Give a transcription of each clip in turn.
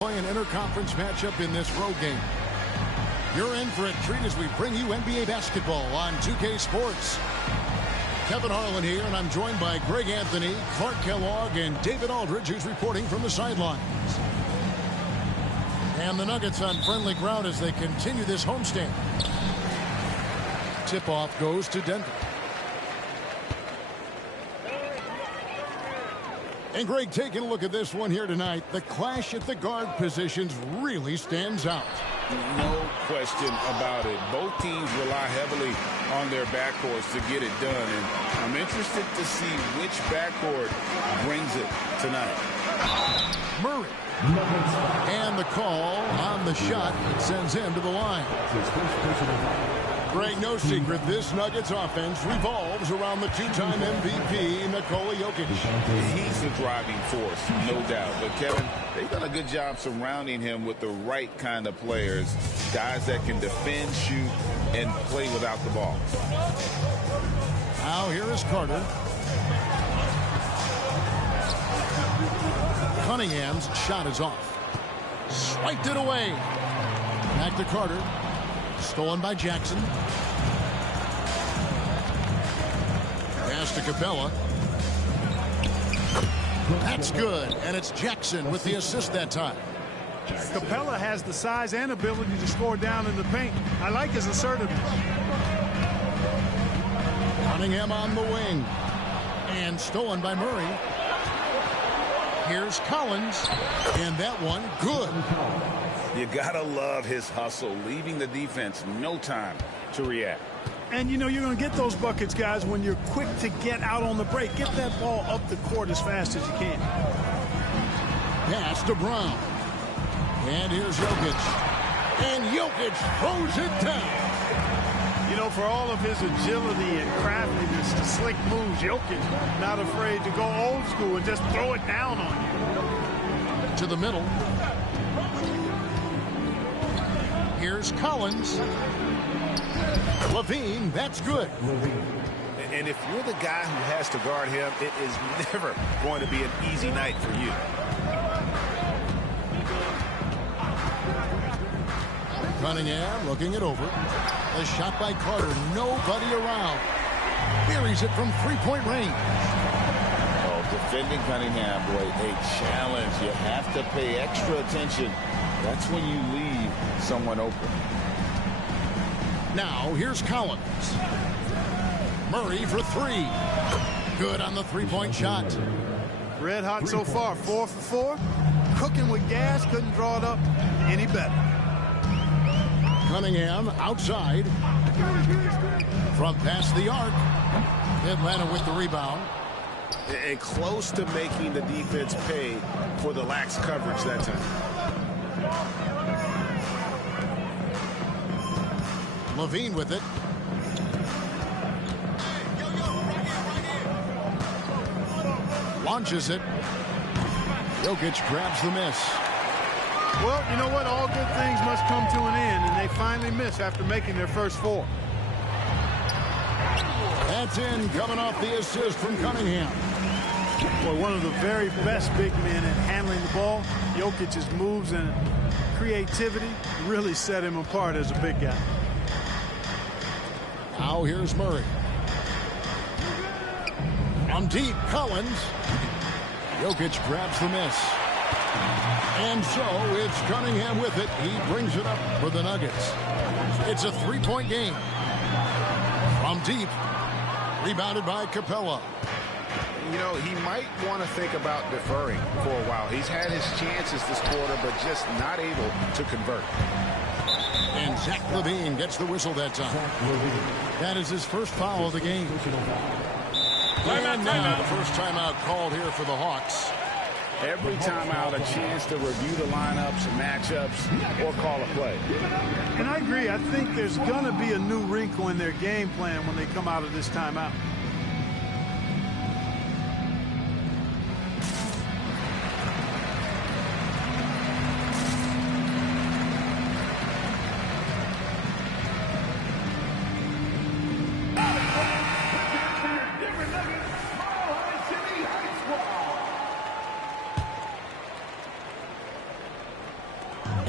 Play an interconference matchup in this road game. You're in for a treat as we bring you NBA basketball on 2K Sports. Kevin Harlan here, and I'm joined by Greg Anthony, Clark Kellogg, and David Aldridge, who's reporting from the sidelines. And the Nuggets on friendly ground as they continue this homestand. Tip-off goes to Denver. And Greg, taking a look at this one here tonight, the clash at the guard positions really stands out. No question about it. Both teams rely heavily on their backcourts to get it done, and I'm interested to see which backcourt brings it tonight. Murray. And the call on the shot that sends him to the line. Greg, no secret, this Nuggets offense revolves around the two-time MVP, Nikola Jokic. He's the driving force, no doubt. But, Kevin, they've done a good job surrounding him with the right kind of players, guys that can defend, shoot, and play without the ball. Now here is Carter. Cunningham's shot is off. Swiped it away. Back to Carter. Stolen by Jackson. Pass to Capella. That's good. And it's Jackson with the assist that time. Capella has the size and ability to score down in the paint. I like his assertiveness. Cunningham on the wing. And stolen by Murray. Here's Collins. And that one good. You gotta love his hustle, leaving the defense no time to react. And you know you're going to get those buckets, guys, when you're quick to get out on the break. Get that ball up the court as fast as you can. Pass to Brown. And here's Jokic. And Jokic throws it down. You know, for all of his agility and craftiness, the slick moves, Jokic not afraid to go old school and just throw it down on you. To the middle. Here's Collins. Levine, that's good. And if you're the guy who has to guard him, it is never going to be an easy night for you. Cunningham looking it over. A shot by Carter. Nobody around. Buries it from three-point range. Oh, defending Cunningham, boy, a challenge. You have to pay extra attention. That's when you leave someone open. Now, here's Collins. Murray for three. Good on the three-point shot. Red hot so far, 4 for 4. Cooking with gas, couldn't draw it up any better. Cunningham outside. From past the arc. Atlanta with the rebound. And close to making the defense pay for the lax coverage that time. Levine with it. Launches it. Jokic grabs the miss. Well, you know what? All good things must come to an end, and they finally miss after making their first 4. That's in, coming off the assist from Cunningham. Boy, one of the very best big men at handling the ball. Jokic's moves and creativity really set him apart as a big guy. Now here's Murray. From deep, Collins. Jokic grabs the miss. And so it's Cunningham with it. He brings it up for the Nuggets. It's a three-point game. From deep. Rebounded by Capella. You know, he might want to think about deferring for a while. He's had his chances this quarter, but just not able to convert. And Zach LaVine gets the whistle that time. That is his first foul of the game. And now the first timeout called here for the Hawks. Every timeout, a chance to review the lineups, matchups, or call a play. And I agree. I think there's going to be a new wrinkle in their game plan when they come out of this timeout.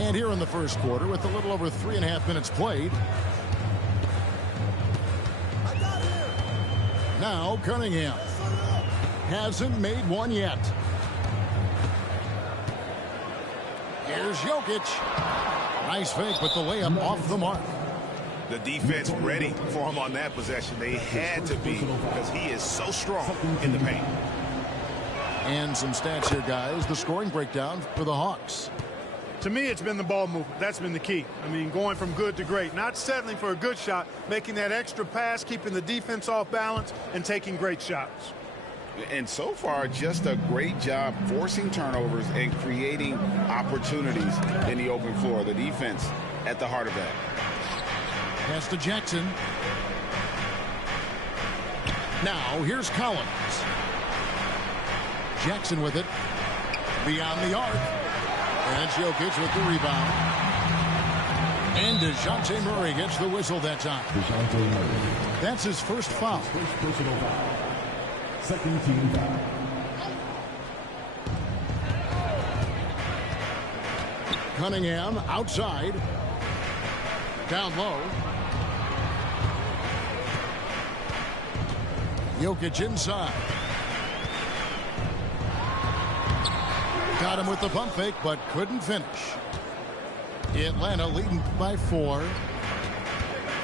And here in the first quarter, with a little over 3.5 minutes played. Now Cunningham hasn't made one yet. Here's Jokic. Nice fake, but the layup off the mark. The defense ready for him on that possession. They had to be, because he is so strong in the paint. And some stats here, guys. The scoring breakdown for the Hawks. To me, it's been the ball movement. That's been the key. I mean, going from good to great. Not settling for a good shot, making that extra pass, keeping the defense off balance, and taking great shots. And so far, just a great job forcing turnovers and creating opportunities in the open floor. The defense at the heart of that. Pass to Jackson. Now, here's Collins. Jackson with it. Beyond the arc. And it's Jokic with the rebound. And DeJounte Murray gets the whistle that time. That's his first foul. First personal foul. Second team foul. Cunningham outside. Down low. Jokic inside. Got him with the pump fake, but couldn't finish. Atlanta leading by 4.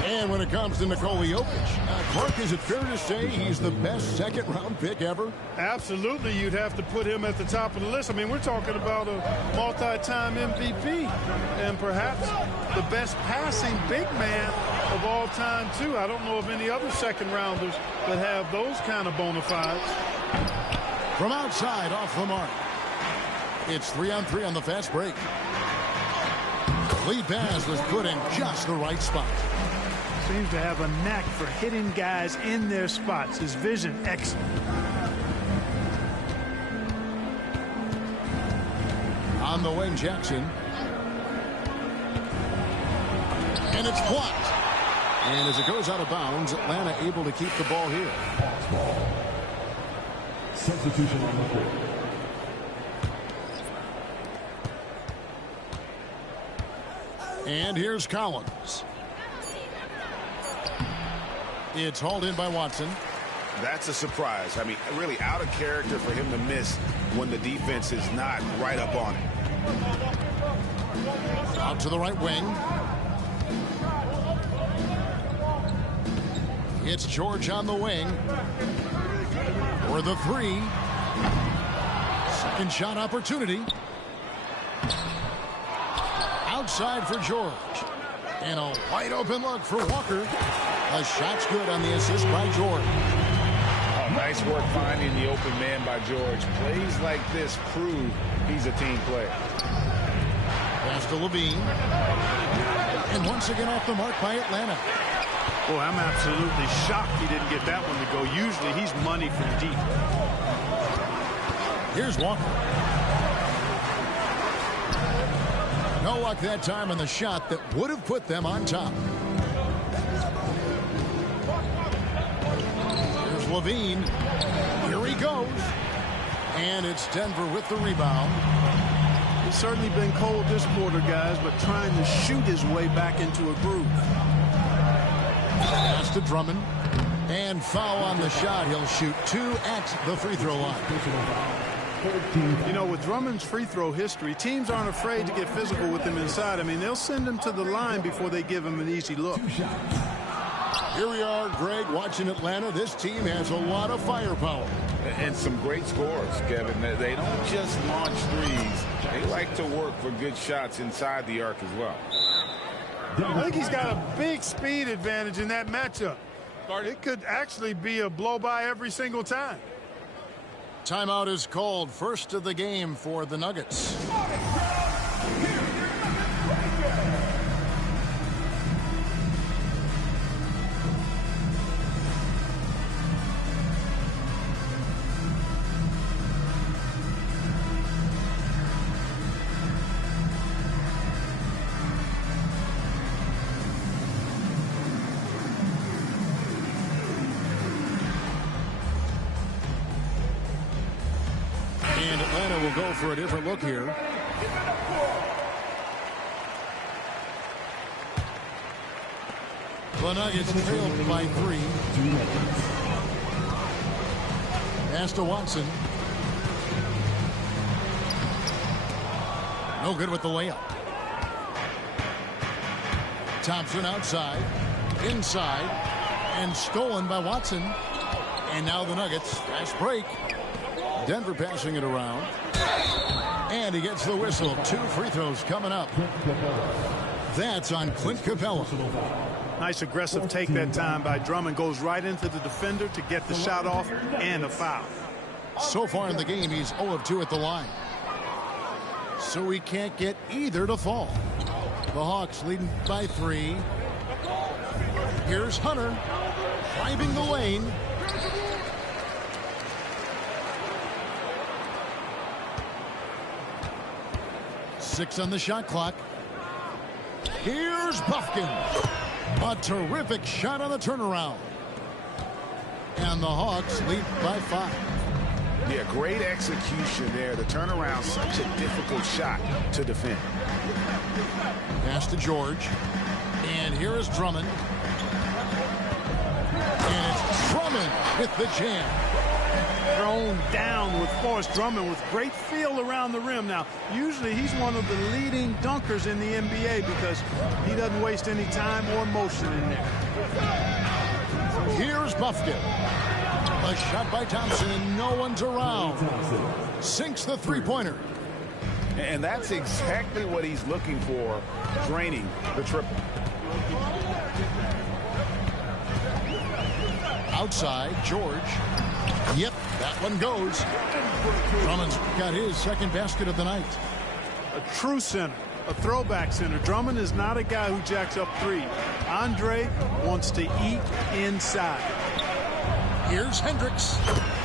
And when it comes to Nikola Jokic, Clark, is it fair to say he's the best second-round pick ever? Absolutely, you'd have to put him at the top of the list. I mean, we're talking about a multi-time MVP and perhaps the best passing big man of all time, too. I don't know of any other second-rounders that have those kind of bona fides. From outside, off the mark. It's 3-on-3 on the fast break. Lead pass was put in just the right spot. Seems to have a knack for hitting guys in their spots. His vision, excellent. On the wing, Jackson. And it's blocked. And as it goes out of bounds, Atlanta able to keep the ball here. Ball. Substitution on the court. And here's Collins. It's hauled in by Watson. That's a surprise. I mean, really out of character for him to miss when the defense is not right up on it. Out to the right wing. It's George on the wing. For the 3. Second shot opportunity. Outside for George. And a wide open look for Walker. A shot's good on the assist by George. Oh, nice work finding the open man by George. Plays like this prove he's a team player. Pass to Levine. And once again off the mark by Atlanta. Boy, I'm absolutely shocked he didn't get that one to go. Usually he's money from deep. Here's Walker. No luck that time on the shot that would have put them on top. Here's Levine. Here he goes. And it's Denver with the rebound. He's certainly been cold this quarter, guys, but trying to shoot his way back into a groove. Pass to Drummond. And foul on the shot. He'll shoot 2 at the free throw line. You know, with Drummond's free throw history, teams aren't afraid to get physical with him inside. I mean, they'll send him to the line before they give him an easy look. Here we are, Greg, watching Atlanta. This team has a lot of firepower. And some great scores, Kevin. They don't just launch threes. They like to work for good shots inside the arc as well. I think he's got a big speed advantage in that matchup. It could actually be a blow-by every single time. Timeout is called. First of the game for the Nuggets. And Atlanta will go for a different look here. The Nuggets trailed by 3. Pass to Watson. No good with the layup. Thompson outside, inside, and stolen by Watson. And now the Nuggets, fast break. Denver passing it around. And he gets the whistle. 2 free throws coming up. That's on Clint Capella. Nice aggressive take that time by Drummond. Goes right into the defender to get the shot off and a foul. So far in the game, he's 0 of 2 at the line. So he can't get either to fall. The Hawks leading by 3. Here's Hunter driving the lane. Six on the shot clock. Here's Buffkin. A terrific shot on the turnaround. And the Hawks lead by 5. Yeah, great execution there. The turnaround, such a difficult shot to defend. Pass to George. And here is Drummond. And it's Drummond with the jam. Thrown down with force. Drummond with great feel around the rim. Now, usually he's one of the leading dunkers in the NBA because he doesn't waste any time or motion in there. Here's Buffkin. A shot by Thompson, and no one's around. Sinks the three-pointer. And that's exactly what he's looking for, draining the triple. Outside, George. Yep, that one goes. Drummond's got his second basket of the night. A true center, a throwback center. Drummond is not a guy who jacks up 3. Andre wants to eat inside. Here's Hendricks.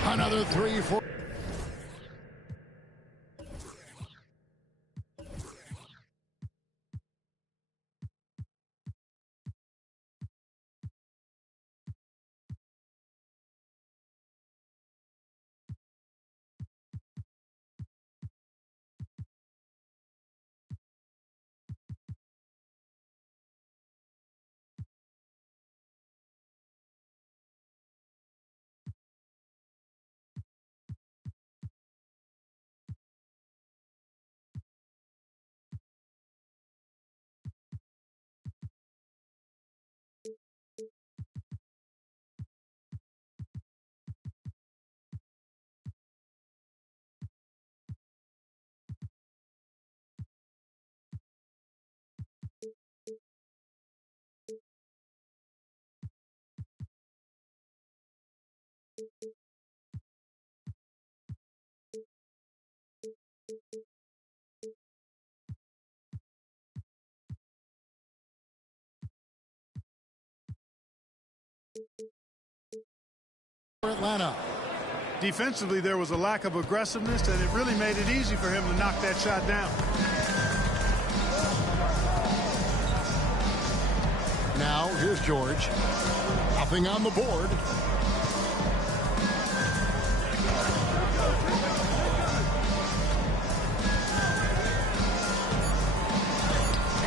Another 3 for. Atlanta. Defensively, there was a lack of aggressiveness, and it really made it easy for him to knock that shot down. Now, here's George. Nothing on the board.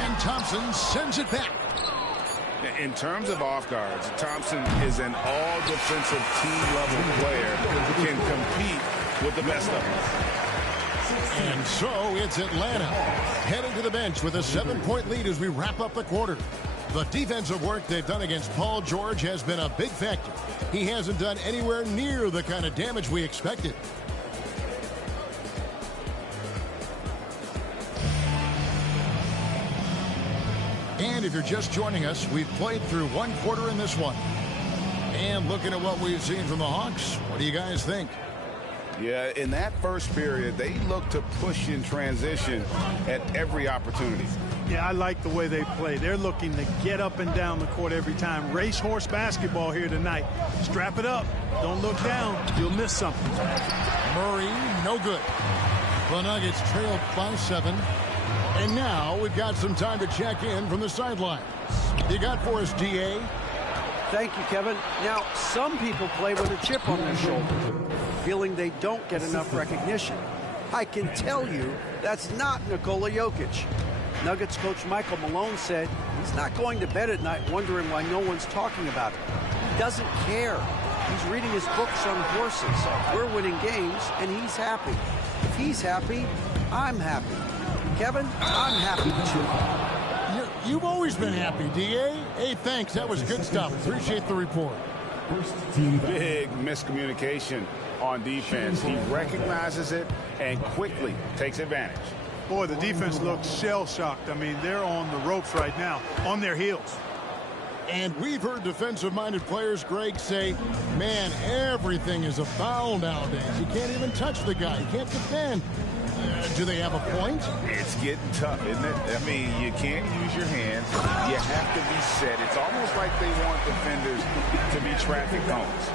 And Thompson sends it back. In terms of off guards, Thompson is an all-defensive team-level player who can compete with the best of them. And so it's Atlanta heading to the bench with a 7-point lead as we wrap up the quarter. The defensive work they've done against Paul George has been a big factor. He hasn't done anywhere near the kind of damage we expected. And if you're just joining us, we've played through 1 quarter in this one. And looking at what we've seen from the Hawks, what do you guys think? Yeah, in that first period, they looked to push in transition at every opportunity. Yeah, I like the way they play. They're looking to get up and down the court every time. Racehorse basketball here tonight. Strap it up. Don't look down. You'll miss something. Murray, no good. The Nuggets trailed by 7. And now we've got some time to check in from the sidelines. You got for us, D.A.? Thank you, Kevin. Now, some people play with a chip on their shoulder, feeling they don't get enough recognition. I can tell you that's not Nikola Jokic. Nuggets coach Michael Malone said he's not going to bed at night wondering why no one's talking about it. He doesn't care. He's reading his books on horses. We're winning games, and he's happy. If he's happy, I'm happy. Kevin, I'm happy too. You've always been happy, D.A. Hey, thanks. That was good stuff. Appreciate the report. Big miscommunication on defense. He recognizes it and quickly takes advantage. Boy, the defense looks shell-shocked. I mean, they're on the ropes right now, on their heels. And we've heard defensive-minded players, Greg, say, man, everything is a foul nowadays. You can't even touch the guy. You can't defend. Do they have a point? It's getting tough, isn't it? I mean, you can't use your hands. You have to be set. It's almost like they want defenders to be traffic cones.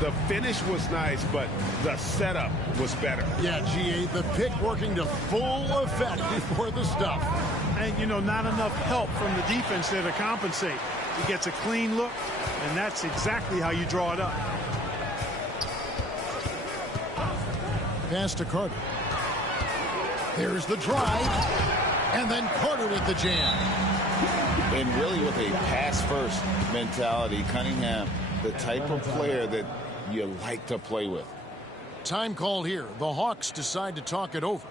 The finish was nice, but the setup was better. Yeah, GA, the pick working to full effect before the stuff. And, you know, not enough help from the defense there to compensate. He gets a clean look, and that's exactly how you draw it up. Pass to Carter. There's the drive, and then Carter with the jam. And really with a pass-first mentality, Cunningham, the type of player that you like to play with. Time call here. The Hawks decide to talk it over.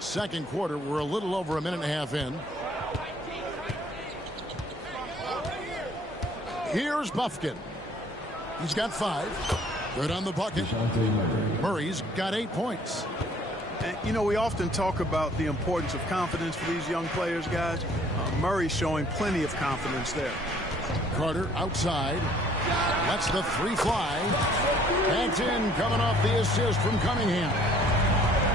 Second quarter, we're a little over a minute and a half in. Here's Buffkin. He's got 5. Good on the bucket. Murray's got 8 points. And, you know, we often talk about the importance of confidence for these young players, guys. Murray's showing plenty of confidence there. Carter outside. Lets the 3 fly. Banked in, coming off the assist from Cunningham.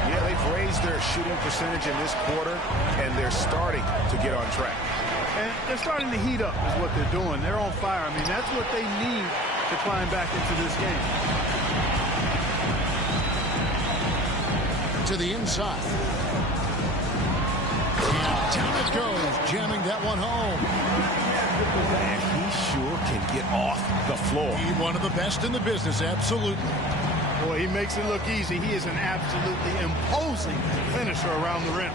Yeah, they've raised their shooting percentage in this quarter, and they're starting to get on track. And they're starting to heat up is what they're doing. They're on fire. I mean, that's what they need to climb back into this game. To the inside. And down it goes, jamming that one home. And he sure can get off the floor. He's one of the best in the business, absolutely. Boy, he makes it look easy. He is an absolutely imposing finisher around the rim.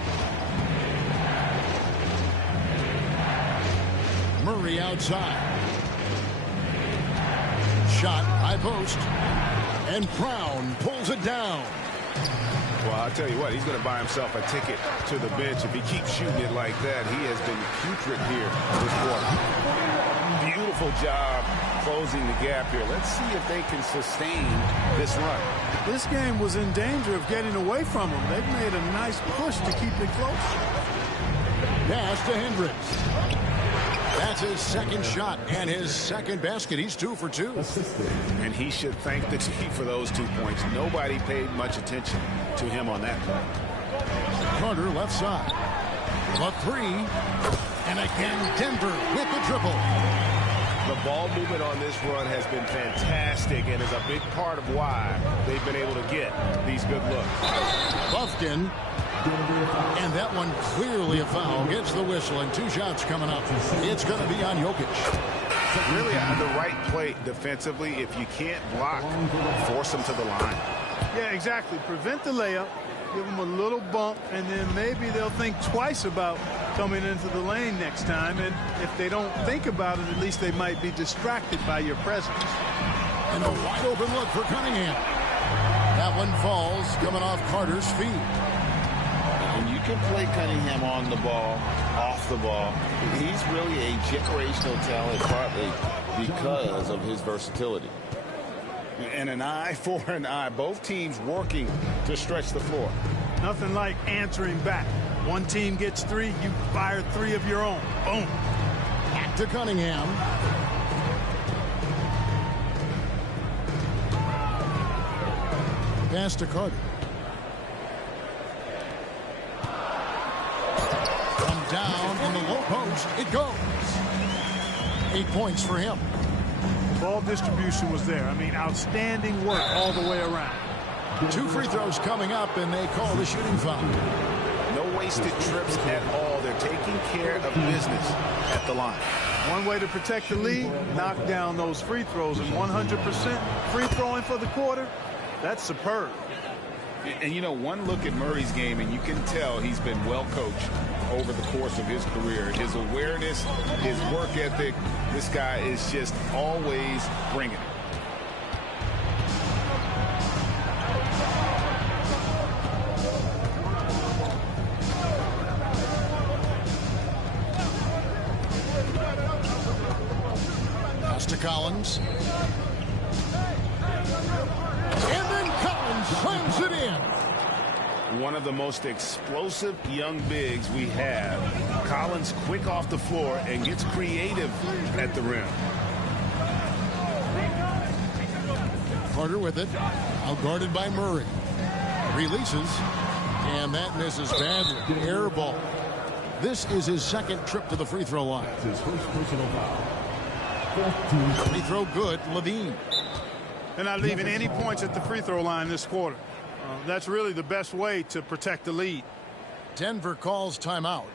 Murray outside. Shot, high post. And Brown pulls it down. Well, I'll tell you what, he's going to buy himself a ticket to the bench. If he keeps shooting it like that, he has been putrid here this quarter. Beautiful job closing the gap here. Let's see if they can sustain this run. This game was in danger of getting away from them. They've made a nice push to keep it close. Pass to Hendricks. That's his second shot and his second basket. He's 2 for 2. And he should thank the team for those 2 points. Nobody paid much attention to him on that play. Carter left side. The 3. And again, Denver with the triple. The ball movement on this run has been fantastic and is a big part of why they've been able to get these good looks. Buffkin. And that one clearly a foul. Gets the whistle and 2 shots coming up. It's going to be on Jokic. Really on the right play defensively. If you can't block, force them to the line. Yeah, exactly. Prevent the layup. Give them a little bump, and then maybe they'll think twice about coming into the lane next time. And if they don't think about it, at least they might be distracted by your presence. And a wide open look for Cunningham. That one falls, coming off Carter's feet. When you can play Cunningham on the ball, off the ball. He's really a generational talent, partly because of his versatility. And an eye for an eye. Both teams working to stretch the floor. Nothing like answering back. One team gets 3, you fire 3 of your own. Boom. Back to Cunningham. Pass to Carter. From down in the low post, it goes. 8 points for him. Ball distribution was there. I mean, outstanding work all the way around. 2 free throws coming up, and they call the shooting foul. No wasted trips at all. They're taking care of business at the line. One way to protect the lead, knock down those free throws, and 100% free throwing for the quarter, that's superb. And, you know, one look at Murray's game, and you can tell he's been well coached over the course of his career. His awareness, his work ethic, this guy is just always bringing it. Pass to Collins. And then Collins slams it in. One of the most explosive young bigs we have. Collins quick off the floor and gets creative at the rim. Carter with it. Out guarded by Murray. Releases. And that misses badly. Air ball. This is his second trip to the free throw line. His first personal foul. Free throw good. Levine. They're not leaving any points at the free throw line this quarter. That's really the best way to protect the lead. Denver calls timeout.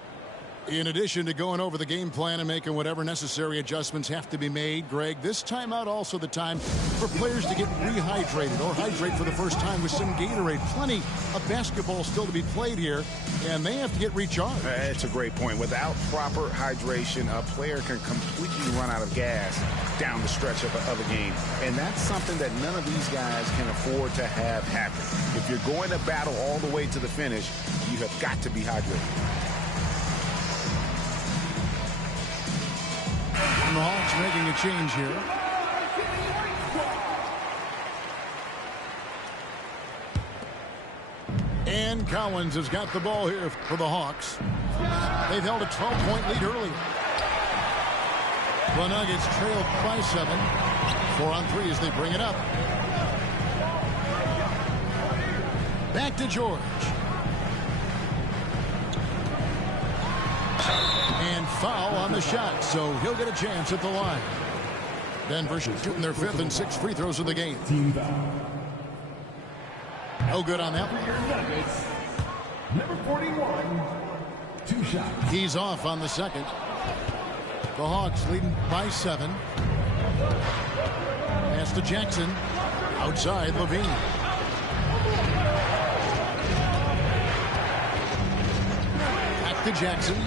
In addition to going over the game plan and making whatever necessary adjustments have to be made, Greg, this timeout also the time for players to get rehydrated or hydrate for the first time with some Gatorade. Plenty of basketball still to be played here, and they have to get recharged. That's a great point. Without proper hydration, a player can completely run out of gas down the stretch of a game. And that's something that none of these guys can afford to have happen. If you're going to battle all the way to the finish, you have got to be hydrated. And the Hawks making a change here. And Collins has got the ball here for the Hawks. They've held a 12-point lead earlier. The Nuggets trailed by 7. 4 on 3 as they bring it up. Back to George. And foul on the shot, so he'll get a chance at the line. Denver shooting their 5th and 6th free throws of the game. Team foul. No good on that one. Nuggets. Number 41. 2 shots. He's off on the second. The Hawks leading by 7. Pass to Jackson. Outside Levine. Back to Jackson.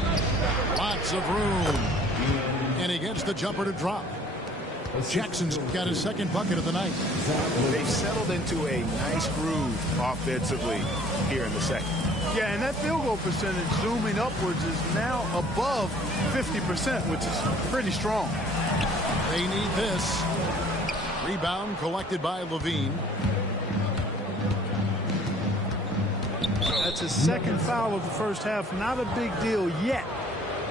Lots of room. And he gets the jumper to drop. Jackson's got his second bucket of the night. They've settled into a nice groove offensively here in the second. Yeah, and that field goal percentage zooming upwards is now above 50%, which is pretty strong. They need this. Rebound collected by Levine. That's his second foul of the first half. Not a big deal yet,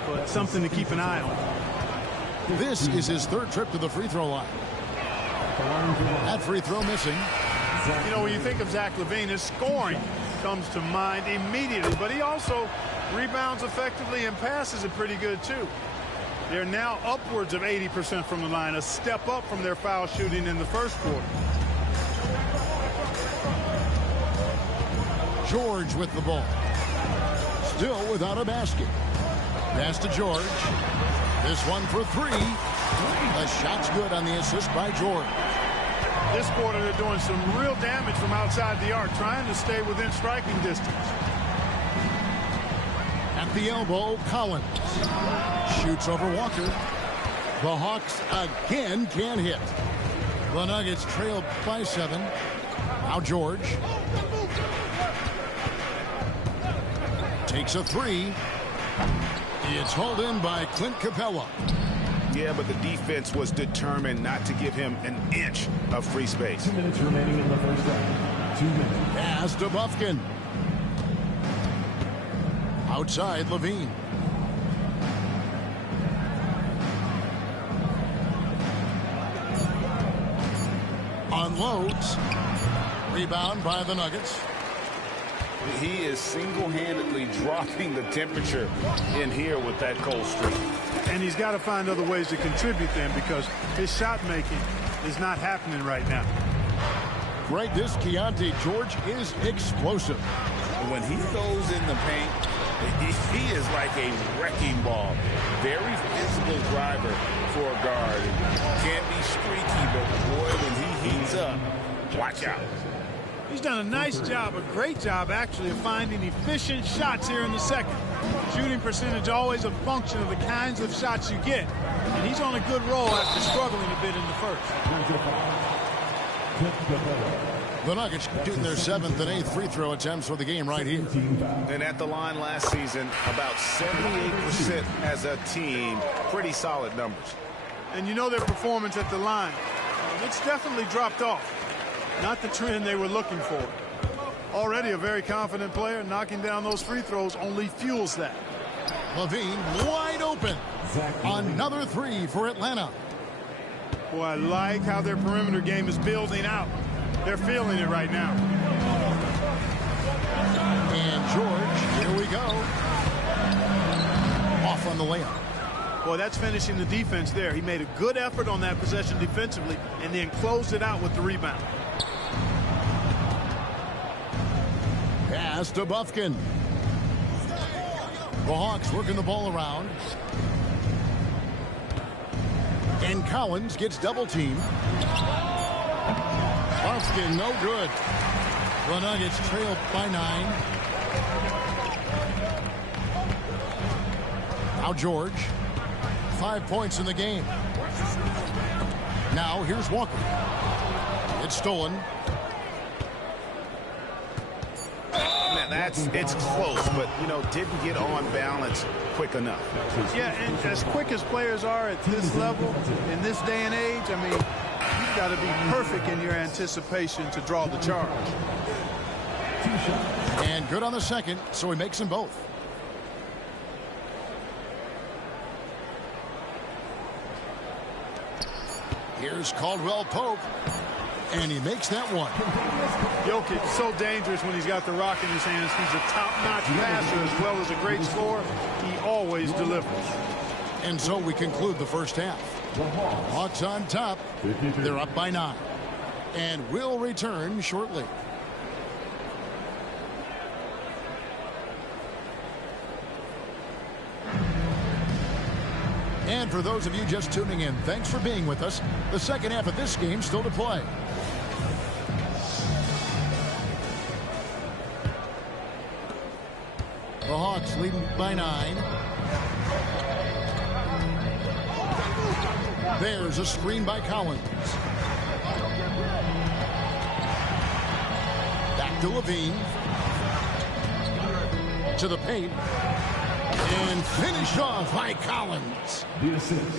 but something to keep an eye on. This is his 3rd trip to the free throw line. That free throw missing. You know, when you think of Zach LaVine, his scoring comes to mind immediately, but he also rebounds effectively and passes it pretty good too. They're now upwards of 80% from the line, a step up from their foul shooting in the first quarter. George with the ball. Still without a basket. Pass to George. This one for 3. The shot's good on the assist by George. This quarter, they're doing some real damage from outside the arc, trying to stay within striking distance. At the elbow, Collins. Shoots over Walker. The Hawks again can't hit. The Nuggets trailed by 7. Now George. Takes a three. It's hauled in by Clint Capella. Yeah, but the defense was determined not to give him an inch of free space. 2 minutes remaining in the first half. 2 minutes. Pass to Bufkin. Outside Levine. Unloads. Rebound by the Nuggets. He is single-handedly dropping the temperature in here with that cold streak. And he's got to find other ways to contribute then, because his shot making is not happening right now. Right, this Keontae George is explosive. When he goes in the paint, he is like a wrecking ball. Very physical driver for a guard. Can be streaky, but boy, when he heats up, watch out. He's done a nice job, a great job actually, of finding efficient shots here in the second. Shooting percentage always a function of the kinds of shots you get. And he's on a good roll after struggling a bit in the first. The Nuggets shooting their 7th and 8th free throw attempts for the game right here. And at the line last season, about 78% as a team. Pretty solid numbers. And you know their performance at the line. It's definitely dropped off. Not the trend they were looking for. Already a very confident player. Knocking down those free throws only fuels that. Levine wide open. Another three for Atlanta. Boy, I like how their perimeter game is building out. They're feeling it right now. And George, here we go. Off on the layup. Boy, that's finishing the defense there. He made a good effort on that possession defensively and then closed it out with the rebound. Pass to Bufkin. The Hawks working the ball around. And Collins gets double teamed. Bufkin no good. The Nuggets trail by 9. Now George. 5 points in the game. Now here's Walker. It's stolen. Man, it's close, but, you know, didn't get on balance quick enough. Yeah, and as quick as players are at this level, in this day and age, I mean, you've got to be perfect in your anticipation to draw the charge. And good on the second, so he makes them both. Here's Caldwell Pope, and he makes that one. Jokic so dangerous when he's got the rock in his hands. He's a top-notch passer as well as a great scorer. He always delivers. And so we conclude the first half. Hawks on top. They're up by 9. And we'll return shortly. And for those of you just tuning in, thanks for being with us. The second half of this game still to play. The Hawks leading by 9. There's a screen by Collins. Back to Levine. To the paint. And finished off by Collins.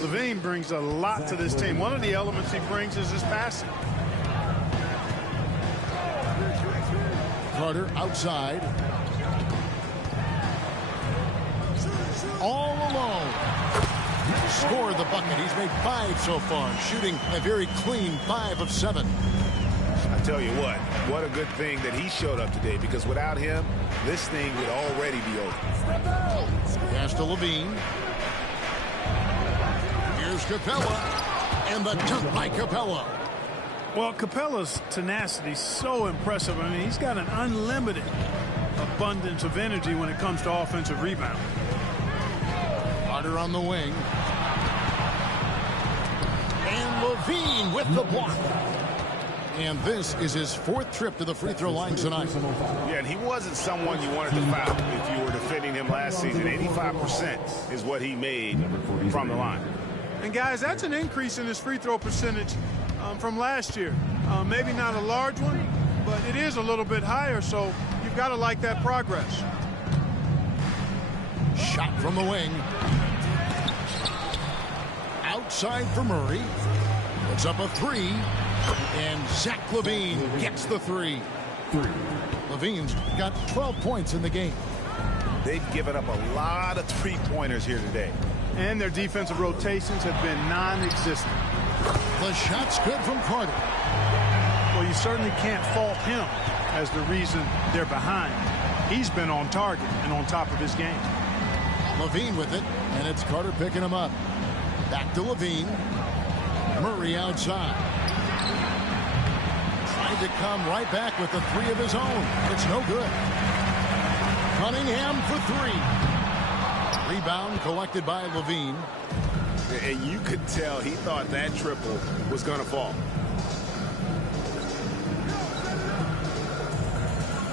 Levine brings a lot to this team. One of the elements he brings is his passing. Carter outside. All alone. Scored the bucket. He's made 5 so far, shooting a very clean 5 of 7. I tell you what a good thing that he showed up today, because without him, this thing would already be over. Pass to Levine. Here's Capella, and the dunk by Capella. Well, Capella's tenacity is so impressive. I mean, he's got an unlimited abundance of energy when it comes to offensive rebound. Carter on the wing. And Levine with the block. And this is his 4th trip to the free throw line tonight. Yeah, and he wasn't someone you wanted to foul if you were defending him last season. 85% is what he made from the line. And, guys, that's an increase in his free throw percentage from last year. Maybe not a large one, but it is a little bit higher, so you've got to like that progress. Shot from the wing. Outside for Murray. Puts up a three. And Zach LaVine gets the three. LaVine's got 12 points in the game. They've given up a lot of three-pointers here today. And their defensive rotations have been non-existent. The shot's good from Carter. Well, you certainly can't fault him as the reason they're behind. He's been on target and on top of his game. LaVine with it, and it's Carter picking him up. Back to LaVine. Murray outside. Trying to come right back with the three of his own. It's no good. Cunningham for three. Rebound collected by LaVine. And you could tell he thought that triple was going to fall.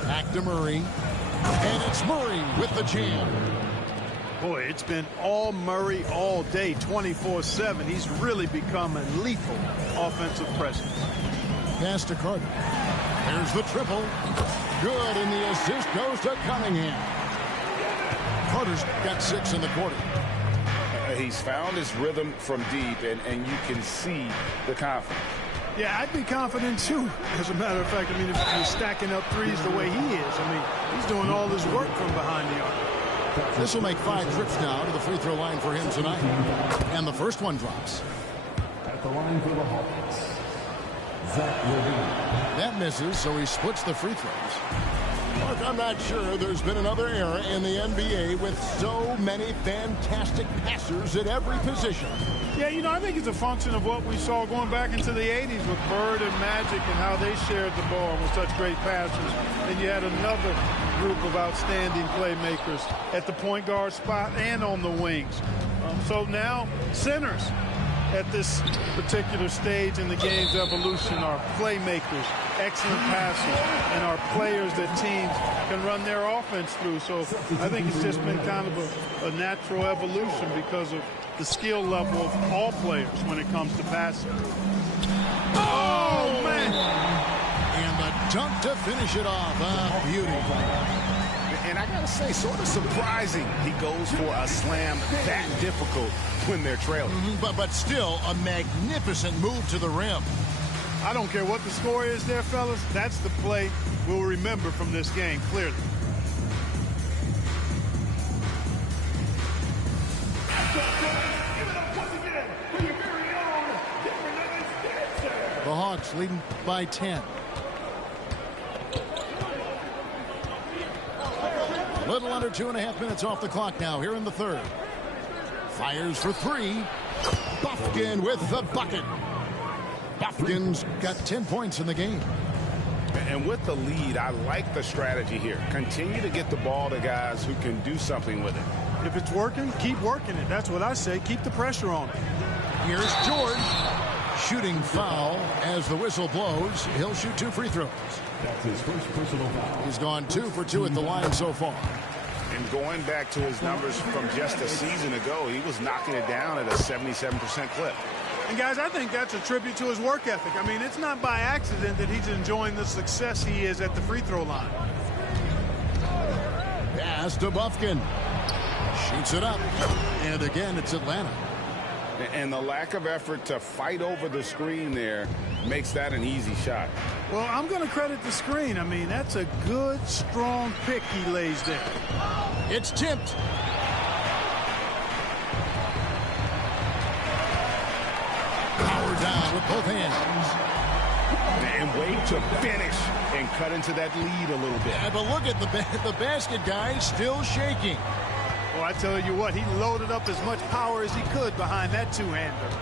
Back to Murray. And it's Murray with the jam. Boy, it's been all Murray all day, 24/7. He's really become a lethal offensive presence. Pass to Carter. There's the triple. Good, and the assist goes to Cunningham. Carter's got 6 in the quarter. He's found his rhythm from deep, and you can see the confidence. Yeah, I'd be confident, too. As a matter of fact, I mean, if he's stacking up threes the way he is, I mean, he's doing all his work from behind the arc. This will make 5 trips now to the free throw line for him tonight. And the first one drops. At the line for the Hawks, Zach LaVine. That misses, so he splits the free throws. Look, I'm not sure there's been another era in the NBA with so many fantastic passers at every position. Yeah, you know, I think it's a function of what we saw going back into the 80s with Bird and Magic and how they shared the ball with such great passers. And you had another group of outstanding playmakers at the point guard spot and on the wings. So now centers at this particular stage in the game's evolution are playmakers, excellent passers, and are players that teams can run their offense through. So I think it's just been kind of a natural evolution because of the skill level of all players when it comes to passing. Oh, man! And the dunk to finish it off. A beauty. And I got to say, sort of surprising he goes for a slam that difficult when they're trailing. But still a magnificent move to the rim. I don't care what the score is there, fellas. That's the play we'll remember from this game, clearly. The Hawks leading by 10. A little under 2.5 minutes off the clock now here in the third. Fires for three. Bufkin with the bucket. Bufkin's got 10 points in the game. And with the lead, I like the strategy here. Continue to get the ball to guys who can do something with it. If it's working, keep working it. That's what I say. Keep the pressure on it. Here's George. Shooting foul as the whistle blows. He'll shoot 2 free throws. That's his first personal foul. He's gone 2 for 2 at the line so far. And going back to his numbers from just a season ago, he was knocking it down at a 77% clip. And, guys, I think that's a tribute to his work ethic. I mean, it's not by accident that he's enjoying the success he is at the free throw line. Pass to Bufkin. Shoots it up. And again, it's Atlanta. And the lack of effort to fight over the screen there makes that an easy shot. Well, I'm going to credit the screen. I mean, that's a good, strong pick he lays there. It's tipped. Power down with both hands. And wait to finish and cut into that lead a little bit. Yeah, but look at the basket guy still shaking. Well, I tell you what, he loaded up as much power as he could behind that two-hander.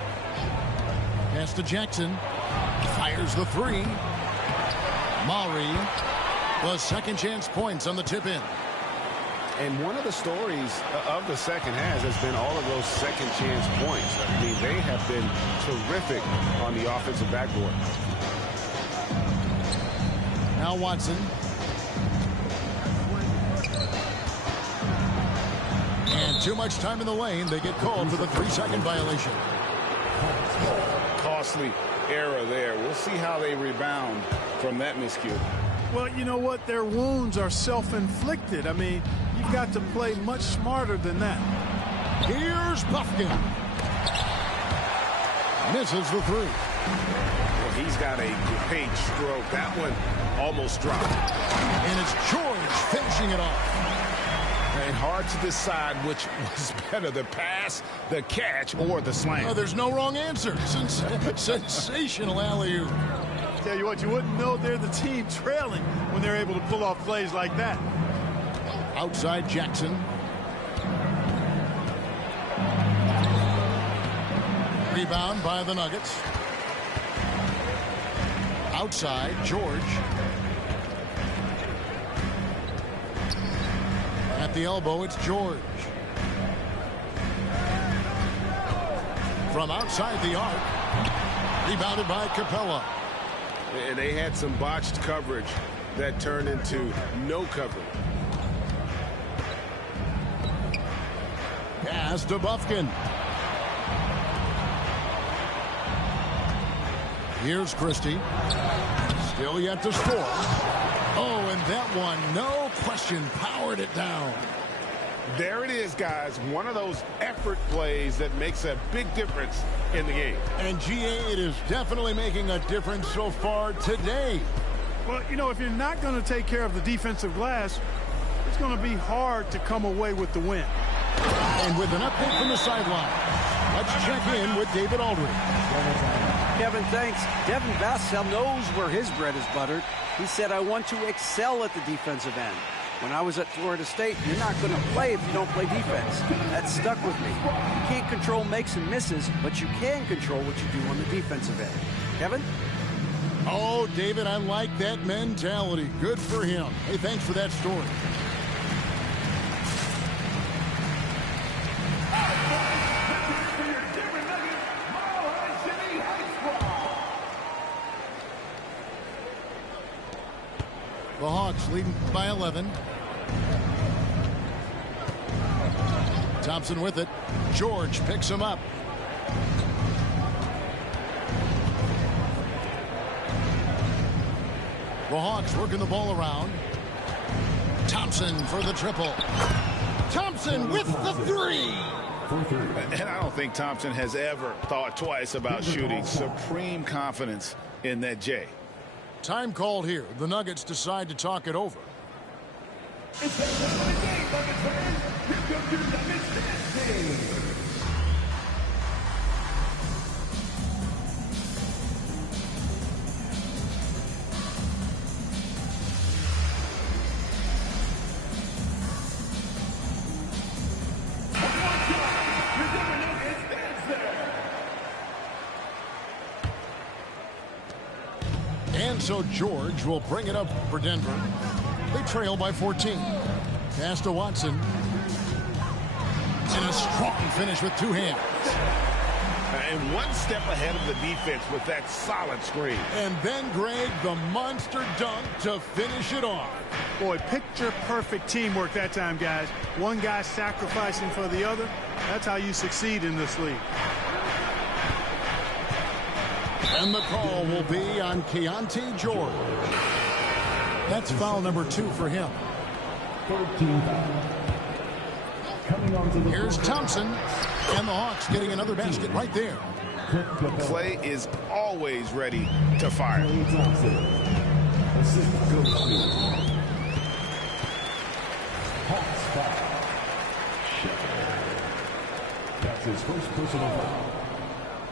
Pass to Jackson. Fires the three. Maury. The second chance points on the tip-in. And one of the stories of the second half has been all of those second chance points. I mean, they have been terrific on the offensive backboard. Now Watson. And too much time in the lane. They get called for the 3-second violation. Costly error there. We'll see how they rebound from that miscue. Well, you know what? Their wounds are self-inflicted. I mean, You've got to play much smarter than that. Here's Buffkin. Misses the three. Well, he's got a great stroke. That one almost dropped. And it's George finishing it off. And hard to decide which was better, the pass, the catch, or the slam. Oh, there's no wrong answer. Sensational alley-oop. Tell you what, you wouldn't know they're the team trailing when they're able to pull off plays like that. Outside Jackson. Rebound by the Nuggets. Outside, George. At the elbow, it's George. From outside the arc. Rebounded by Capella. And they had some botched coverage that turned into no coverage. Pass to Buffkin. Here's Christie. Still yet to score. Oh, and that one, no question, powered it down. There it is, guys. One of those effort plays that makes a big difference in the game. And GA, it is definitely making a difference so far today. Well, you know, if you're not going to take care of the defensive glass, it's going to be hard to come away with the win. And with an update from the sideline, let's check in with David Aldridge. Kevin, thanks. Devin Vassell knows where his bread is buttered. He said, I want to excel at the defensive end. When I was at Florida State, you're not going to play if you don't play defense. That stuck with me. You can't control makes and misses, but you can control what you do on the defensive end. Kevin? Oh, David, I like that mentality. Good for him. Hey, thanks for that story. The Hawks leading by 11. Thompson with it. George picks him up. The Hawks working the ball around. Thompson for the triple. Thompson with the three. And I don't think Thompson has ever thought twice about shooting. Supreme confidence in that J. Time called here. The Nuggets decide to talk it over. It's the game, Nuggets fans. Here comes your Nuggets dance. And so George will bring it up for Denver. They trail by 14. Pass to Watson. And a strong finish with two hands. And one step ahead of the defense with that solid screen. And then, Greg, the monster dunk to finish it off. Boy, picture-perfect teamwork that time, guys. One guy sacrificing for the other. That's how you succeed in this league. And the call will be on Keontae George. That's foul number 2 for him. 13 foul. Coming on to the Here's Thompson. And the Hawks getting another basket right there. Clay is always ready to fire. Thompson. Assist goes to Hawks foul. That's his first personal foul.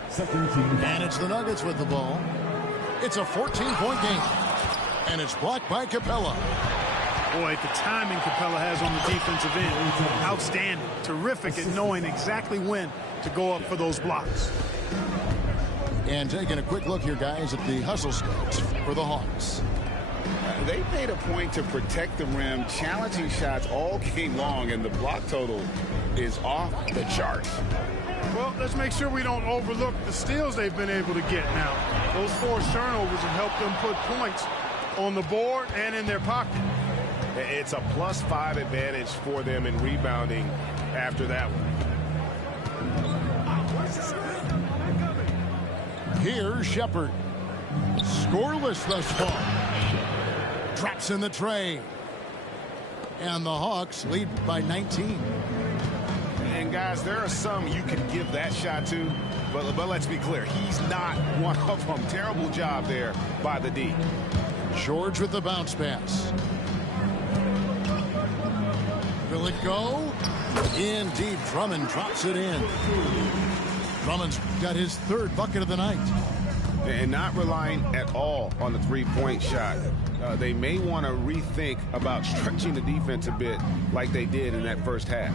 Second team. And it's the Nuggets with the ball. It's a 14-point game. And it's blocked by Capella. Boy, the timing Capella has on the defensive end, outstanding. Terrific at knowing exactly when to go up for those blocks. And taking a quick look here, guys, at the hustle stats for the Hawks. They made a point to protect the rim, challenging shots all game long, and the block total is off the chart. Well, let's make sure we don't overlook the steals they've been able to get now. Those forced turnovers have helped them put points on the board and in their pocket. It's a +5 advantage for them in rebounding after that one. Here's Shepard. Scoreless thus far. Drops in the tray. And the Hawks lead by 19. And guys, there are some you can give that shot to, but let's be clear, he's not one of them. Terrible job there by the D. George with the bounce pass. Will it go? Indeed, Drummond drops it in. Drummond's got his third bucket of the night. And not relying at all on the three-point shot. They may want to rethink about stretching the defense a bit like they did in that first half.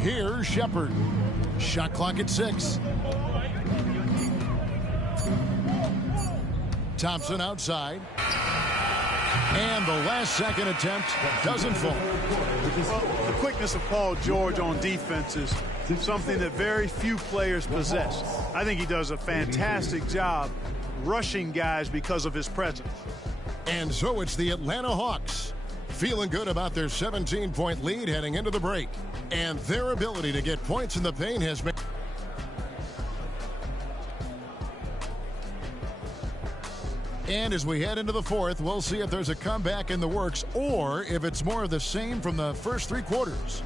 Here's Shepard. Shot clock at 6. Thompson outside. And the last second attempt doesn't fall. Well, the quickness of Paul George on defense is something that very few players possess. I think he does a fantastic job rushing guys because of his presence. And so it's the Atlanta Hawks feeling good about their 17-point lead heading into the break. And their ability to get points in the paint has made... And as we head into the fourth, we'll see if there's a comeback in the works or if it's more of the same from the first 3 quarters.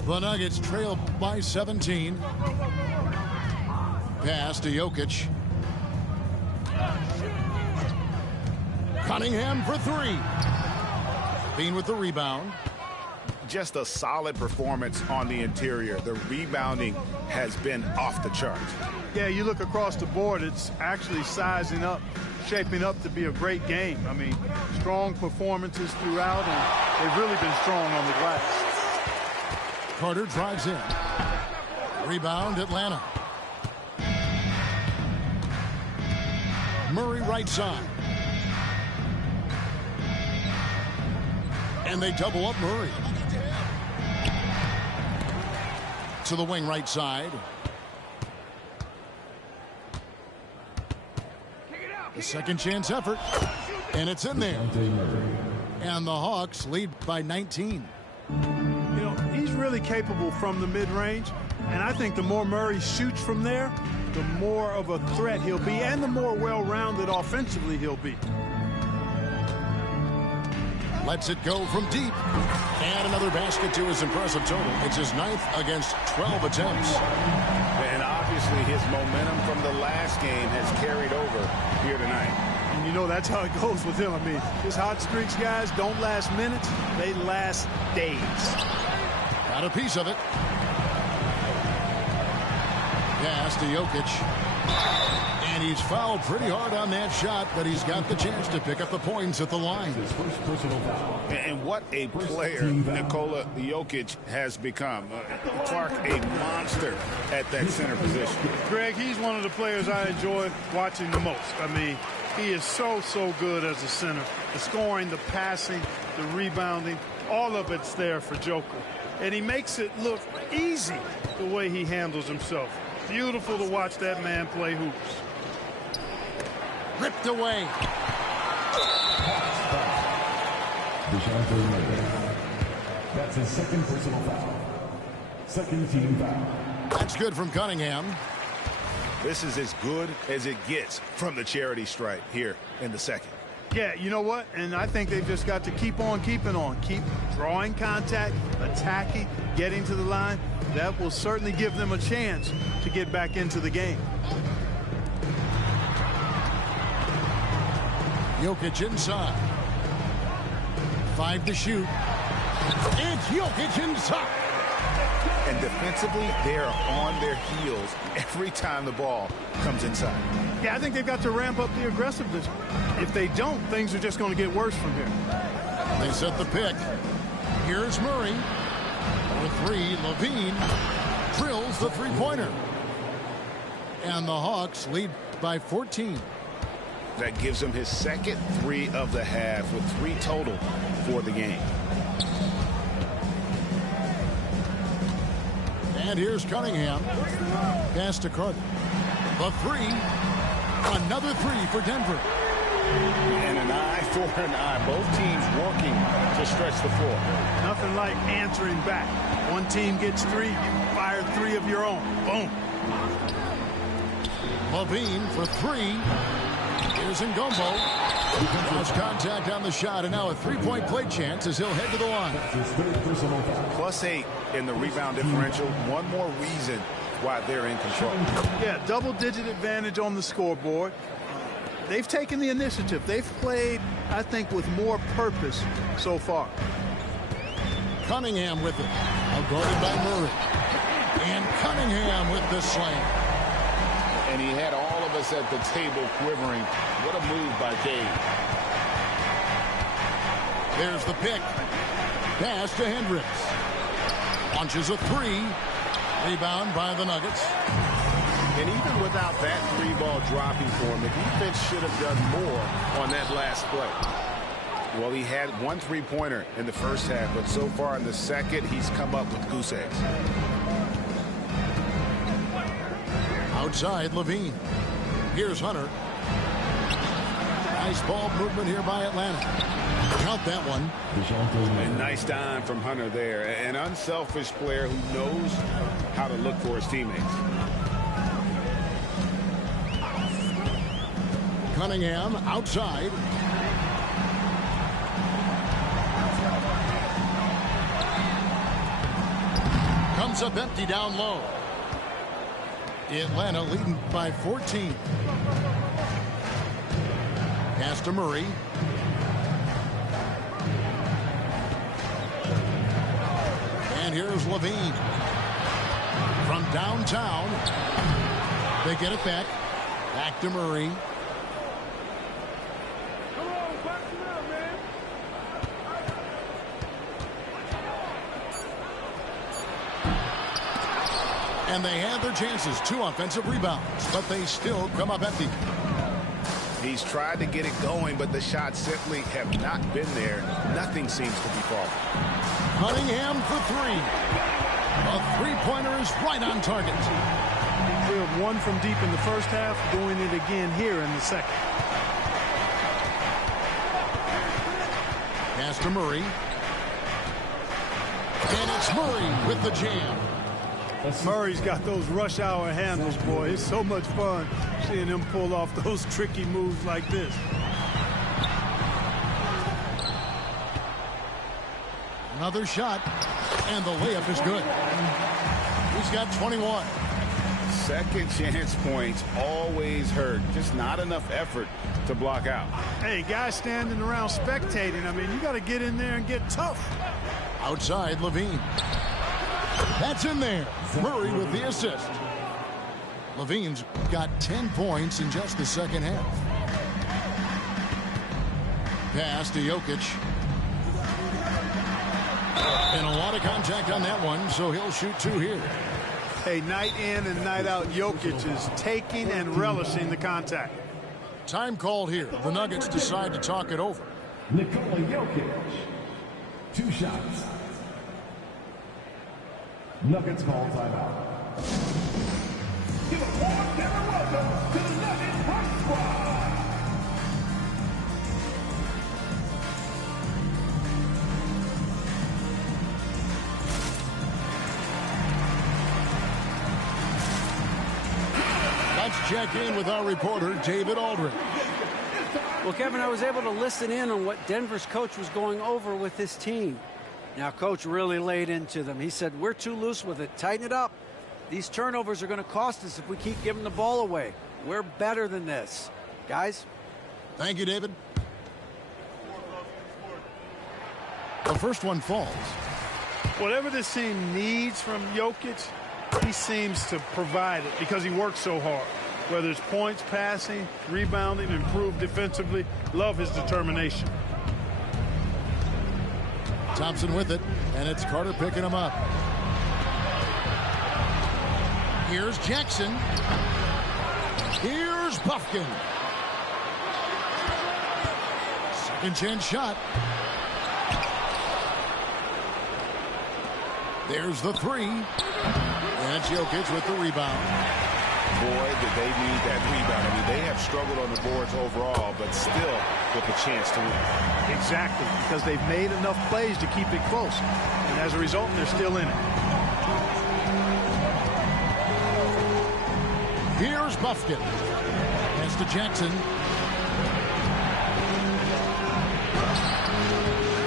The Nuggets trail by 17. Pass to Jokic. Cunningham for 3. Bean with the rebound. Just a solid performance on the interior. The rebounding has been off the charts. Yeah, you look across the board, it's actually sizing up, shaping up to be a great game. I mean, strong performances throughout, and they've really been strong on the glass. Carter drives in. Rebound, Atlanta. Murray right side. And they double up Murray. To the wing right side. A second chance effort. And it's in there. And the Hawks lead by 19. You know, he's really capable from the mid-range. And I think the more Murray shoots from there, the more of a threat he'll be and the more well-rounded offensively he'll be. Lets it go from deep. And another basket to his impressive total. It's his 9th against 12 attempts. And obviously his momentum from the last game has carried over here tonight. And you know that's how it goes with him. I mean, his hot streaks, guys, don't last minutes. They last days. Got a piece of it. Pass to Jokic. And he's fouled pretty hard on that shot, but he's got the chance to pick up the points at the line. And what a player Nikola Jokic has become. Clark, a monster at that center position. Greg, he's one of the players I enjoy watching the most. I mean, he is so good as a center. The scoring, the passing, the rebounding, all of it's there for Joker. And he makes it look easy the way he handles himself. Beautiful to watch that man play hoops. Ripped away. That's his second personal foul. Second team foul. That's good from Cunningham. This is as good as it gets from the charity stripe here in the second. Yeah, you know what? And I think they've just got to keep on keeping on. Keep drawing contact, attacking, getting to the line. That will certainly give them a chance to get back into the game. Jokic inside. 5 to shoot. It's Jokic inside. And defensively, they are on their heels every time the ball comes inside. Yeah, I think they've got to ramp up the aggressiveness. If they don't, things are just going to get worse from here. They set the pick. Here's Murray. For 3, Levine drills the three-pointer. And the Hawks lead by 14. That gives him his second 3 of the half with 3 total for the game. And here's Cunningham. Pass to Carter. The 3. Another 3 for Denver. And an eye for an eye. Both teams working to stretch the floor. Nothing like answering back. One team gets 3, you fire 3 of your own. Boom. Levine for 3. Here's Ngombo. Draws contact on the shot, and now a 3-point play chance as he'll head to the line. +8 in the rebound differential. One more reason why they're in control. Yeah, double-digit advantage on the scoreboard. They've taken the initiative. They've played, I think, with more purpose so far. Cunningham with it. Now guarded by Murray. And Cunningham with the slam. And he had all of us at the table quivering. What a move by Cade. There's the pick. Pass to Hendricks. Launches a 3. Rebound by the Nuggets. And even without that 3-ball dropping for him, the defense should have done more on that last play. Well, he had 1 3-pointer in the first half, but so far in the second, he's come up with goose eggs. Outside, Levine. Here's Hunter. Nice ball movement here by Atlanta. Count that one. A nice dime from Hunter there. An unselfish player who knows how to look for his teammates. Cunningham outside. Comes up empty down low. Atlanta leading by 14. Pass to Murray. And here's Levine. From downtown. They get it back. Back to Murray. And they had their chances. 2 offensive rebounds, but they still come up empty. He's tried to get it going, but the shots simply have not been there. Nothing seems to be falling. Cunningham for 3. A 3-pointer is right on target. Drilled 1 from deep in the first half, doing it again here in the second. Pass to Murray. And it's Murray with the jam. Murray's got those rush hour handles, boy. It's so much fun seeing him pull off those tricky moves like this. Another shot, and the layup is good. He's got 21. Second chance points always hurt. Just not enough effort to block out. Hey, guys standing around spectating. I mean, you got to get in there and get tough. Outside, Levine. That's in there. Murray with the assist. Levine's got 10 points in just the second half. Pass to Jokic. And a lot of contact on that one, so he'll shoot 2 here. Hey, night in and night out, Jokic is taking and relishing the contact. Time called here. The Nuggets decide to talk it over. Nikola Jokic. 2 shots. Nuggets call timeout. Give a warm welcome to the Nuggets Press Squad. Let's check in with our reporter, David Aldridge. Well, Kevin, I was able to listen in on what Denver's coach was going over with his team. Now, coach really laid into them. He said, we're too loose with it. Tighten it up. These turnovers are going to cost us if we keep giving the ball away. We're better than this. Guys? Thank you, David. The first one falls. Whatever this team needs from Jokic, he seems to provide it because he works so hard. Whether it's points, passing, rebounding, improved defensively, love his determination. Thompson with it, and it's Carter picking him up. Here's Jackson. Here's Buffkin. Second chance shot. There's the 3. And it's Jokic with the rebound. boy, did they need that rebound. I mean, they have struggled on the boards overall, but still with a chance to win. Exactly, because they've made enough plays to keep it close. And as a result, they're still in it. Here's Buffkin. Pass to Jackson.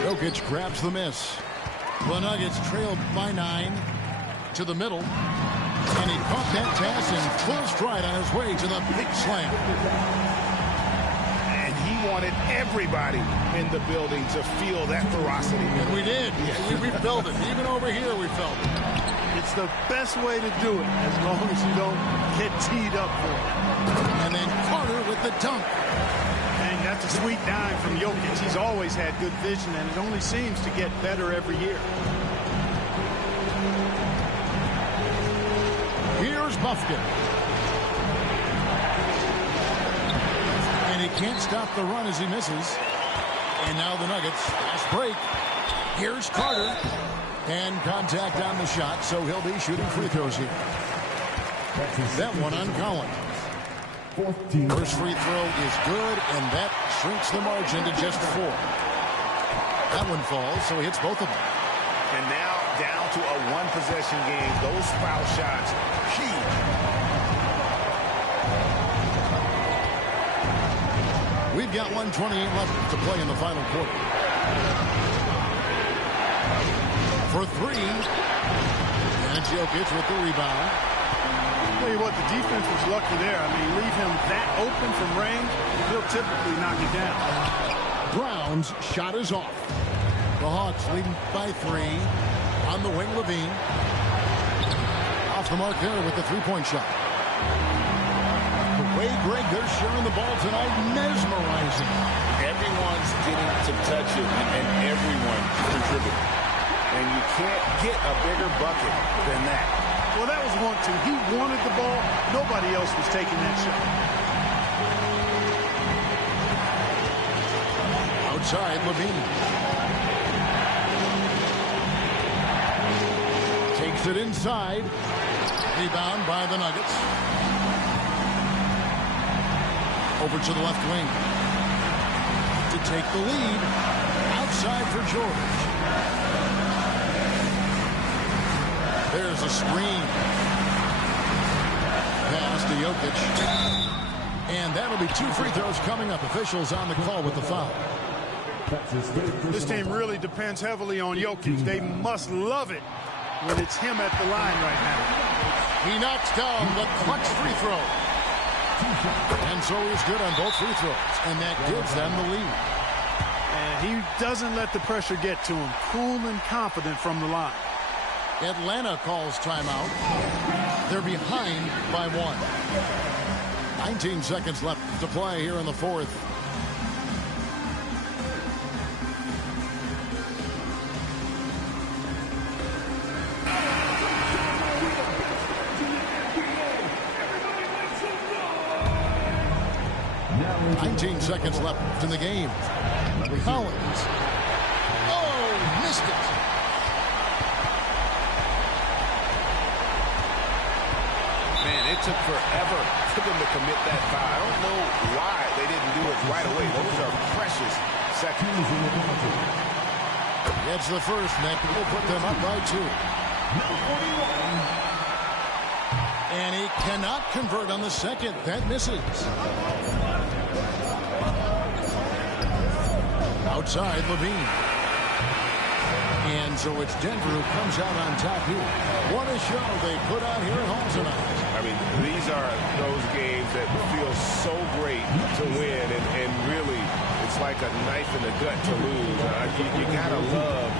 Jokic grabs the miss. The Nuggets trailed by 9 to the middle. And he caught that pass in full stride on his way to the big slam. And he wanted everybody in the building to feel that ferocity. And we did. We felt it. Even over here, we felt it. It's the best way to do it, as long as you don't get teed up for it. And then Carter with the dunk. And that's a sweet dime from Jokic. He's always had good vision, and it only seems to get better every year. Here's Buffkin. And he can't stop the run as he misses. And now the Nuggets, fast break. Here's Carter. And contact on the shot, so he'll be shooting free throws here. That one on Collins. First free throw is good, and that shrinks the margin to just 4. That one falls, so he hits both of them. And now down to a one-possession game. Those foul shots, key. We've got 1:28 left to play in the final quarter. For 3. And Jokic with the rebound. I'll tell you what, the defense was lucky there. I mean, leave him that open from range, he'll typically knock it down. Brown's shot is off. The Hawks leading by 3. On the wing, Levine. Off the mark there with the three-point shot. The way, Greg, they're sharing the ball tonight, mesmerizing. Everyone's getting to touch it, and everyone contributing. And you can't get a bigger bucket than that. Well, that was 1-2. He wanted the ball. Nobody else was taking that shot. Outside, Levine. Takes it inside. Rebound by the Nuggets. Over to the left wing. To take the lead. Outside for George. There's a screen. Pass to Jokic. And that'll be 2 free throws coming up. Officials on the call with the foul. This team really depends heavily on Jokic. They must love it when it's him at the line right now. He knocks down the clutch free throw. And so he's good on both free throws. And that gives them the lead. And he doesn't let the pressure get to him. Cool and confident from the line. Atlanta calls timeout. They're behind by 1. 19 seconds left to play here in the fourth. Now 19 seconds left in the game. Collins. Oh, missed it. Man, it took forever for them to commit that foul. I don't know why they didn't do it right away. Those are precious seconds. Gets the first, and that will put them up by 2. And he cannot convert on the second. That misses. Outside, Levine. And so it's Denver who comes out on top here. What a show they put on here at home tonight. I mean, these are those games that feel so great to win, and really, it's like a knife in the gut to lose. You gotta love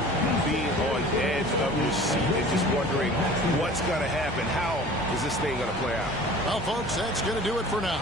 being on edge of your seat and just wondering what's gonna happen. How is this thing gonna play out? Well, folks, that's going to do it for now.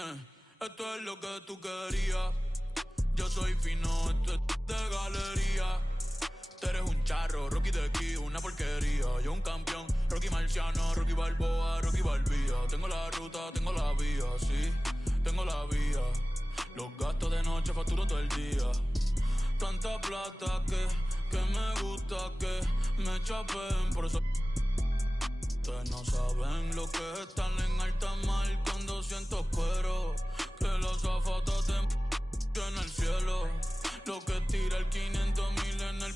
dime, esto es lo que tú querías. Yo soy fino, esto es de galería. Tú eres un charro, Rocky de aquí, una porquería. Yo un campeón, Rocky Marciano, Rocky Balboa, Rocky Balbía. Tengo la ruta, tengo la vía, sí, tengo la vía. Los gastos de noche facturo todo el día. Tanta plata que me gusta que me chapen. Por eso ustedes no saben lo que es estar en alta mar cuando siento cuero. Que los zapatos te en el cielo. Lo que tira el 500,000 en el...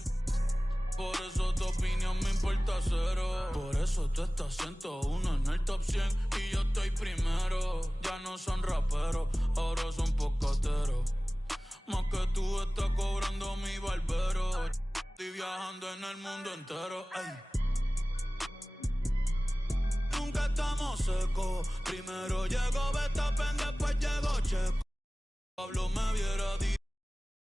Por eso tu opinión me importa cero. Por eso tú estás 101 en el top 100 y yo estoy primero. Ya no son raperos, ahora son pocateros. Más que tú estás cobrando mi barbero. Estoy viajando en el mundo entero. Ay. Nunca estamos secos. Primero llegó Betapen, después llegó Checo. Pablo me viera